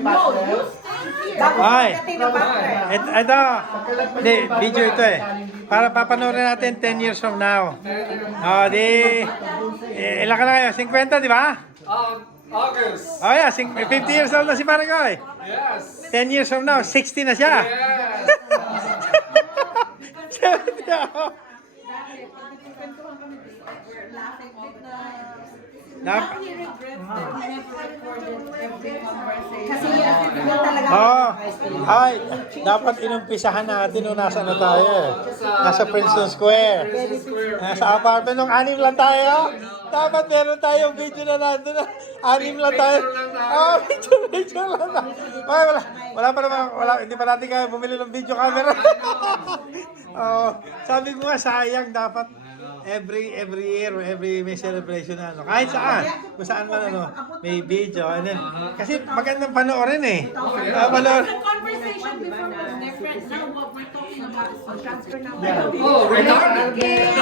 No, you stay here. Ay. Pagdating ng partner. Ito. Hindi, video ito eh. Para papanoorin natin 10 years from now. Ilan ka na kayo? 50, di ba? August. Oh yeah, 50 years old na si Paragoy. Yes. 10 years from now, 60 na siya. Yes. 70 ako. Dapat. Kasi yun talaga. Ay, dapat inumpisahan natin nung nasa na tayo eh. Nasa Princeton Square. Nasa apartment nung 6 lang tayo. Dapat meron tayong video na nandun na. 6 lang tayo. Video lang tayo. Ay, wala pa naman, hindi pa natin kaya bumili ng video camera. Sabi ko nga, sayang dapat every year or every may celebration na kahit saan, kung saan man may video and then, kasi magandang panoorin eh. Conversation before was different. Now what we're talking about is transfer number. Oh, regarding